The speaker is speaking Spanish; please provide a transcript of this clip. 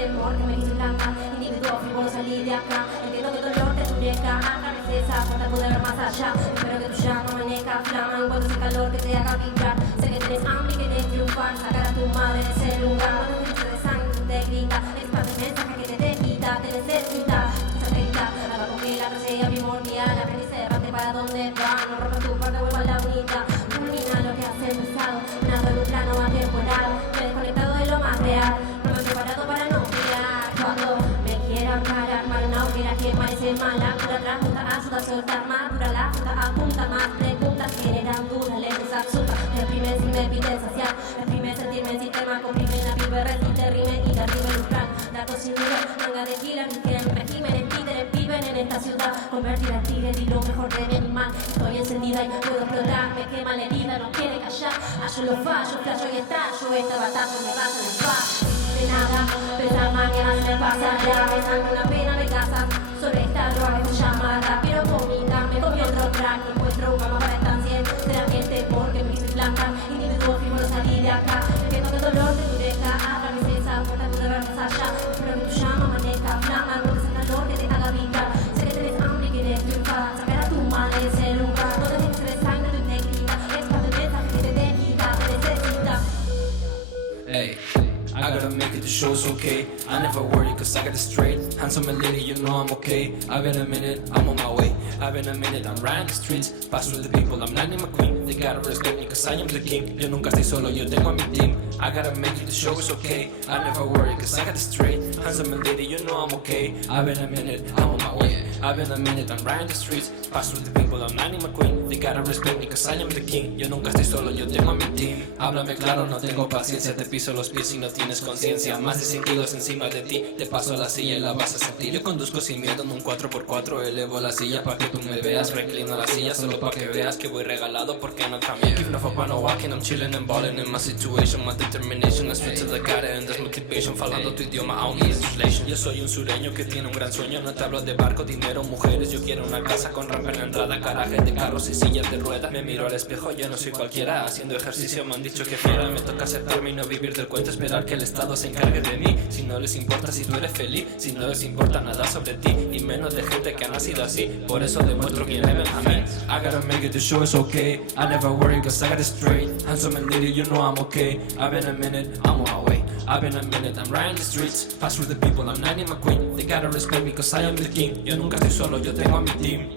temor que me hizo blanca. Individuo frívolo, salí de acá. Entiendo que el dolor te endurezca. Atravesé esa puerta, pude ver más allá. Espero que tu llama amanezca, flama. Encuentres el calor que te haga vibrar. Sé que tenés hambre y querés triunfar. Sacar a tu madre de ese lugar. Cuando un grito de sangre se te grita. Expande el mensaje que te quita, te necesita. Satélita, haga con que la trasera primordial. Aprendiz errante para dónde va. No rompas tu puerta, vuelva a la unidad. Culmina lo que has empezado. Nada en un plano atemporal. Me he desconectado de lo más real. No me he preparado para no pelear. Cuando me quieran parar, armar una hoguera que parece mala. Pura transmuta, ayuda a soltar más. Dura la fruta, apunta más. Preguntas generan dudas, leyes absurdas. Reprimen sin me piden saciar. Reprime sentirme en sistema. Comprime la pibe, resiste, rime y derribe el plan. Datos sin nivel, manga de killer. Tienen regímenes, títeres, viven en esta ciudad. Convertir al tigre y lo mejor de mi animal. Estoy encendida y puedo explotar. Me quema la herida, no quiere callar. Yo lo fallo, flasho y estallo. Esta batalla me va a hacer paz. De nada, pensar mañana se me pasará. Pensando una pena de casa. Sobre esta droga que se llama rap. Quiero vomitar, me copio otro track. Encuentro un mapa para estancia. Será que el temor que me hizo blanca. Individuo frívolo, salí de acá. Entiendo que el dolor te endurezca. Atravesé esa puerta, pude ver más allá. Espero que tu llama amanezca, flama. Encuentres el calor que te haga vibrar. Sé que tenés hambre y querés triunfar. Sacar a tu madre de ese lugar. No dejes que se desangre tu integridad. Expande el mensaje que te quita, te necesita. Hey, I gotta make it, the show's okay. I never worry cause I got it straight. Handsome and lady, you know I'm okay. I've been a minute, I'm on my way. I've been a minute, I'm riding the streets. Pass with the people, I'm not in my queen. They gotta respect me cause I am the king. Yo nunca estoy solo, yo tengo a mi team. I gotta make it, the show is okay. I never worry cause I got it straight. Handsome and lady, you know I'm okay. I've been a minute, I'm on my way. I've been a minute, I'm riding the streets. Pass with the people, I'm not in my queen. They gotta respect me cause I am the king. Yo nunca estoy solo, yo tengo a mi team. Háblame claro, no tengo paciencia. Te piso los pies y no tienes conciencia. Más de 100 kilos encima de ti. Te paso la silla y la vas a sentir. Yo conduzco sin miedo en un 4x4. Elevo la silla pa' que tú me veas. Reclino la silla solo pa' que veas que voy regalado porque no cambié. Give no fuck about no walking, I'm chilling and balling in my situation. My determination is fit to the cara and there's motivation. Falando tu idioma aún y translation. Yo soy un sureño que tiene un gran sueño. No te hablo de barco, dinero, mujeres. Yo quiero una casa con rampa en la entrada. Garaje de carros y sillas de ruedas. Me miro al espejo, yo no soy cualquiera. Haciendo ejercicio me han dicho que fiera. Me toca aceptarme y no vivir del cuento. Esperar que el Estado se encargue de mí. Si no les importa si tú eres feliz. Si no les importa nada sobre ti. Y menos de gente que ha nacido así. Por eso demuestro quién es Benjamín. I gotta make it, the show is okay. I never worry cause I got it straight. Handsome and lady, you know I'm okay. I've been a minute, I'm on my way. I've been a minute, I'm riding the streets. Pass through the people, I'm not in my queen. They gotta respect me cause I am the king. Yo nunca estoy solo, yo tengo a mi team.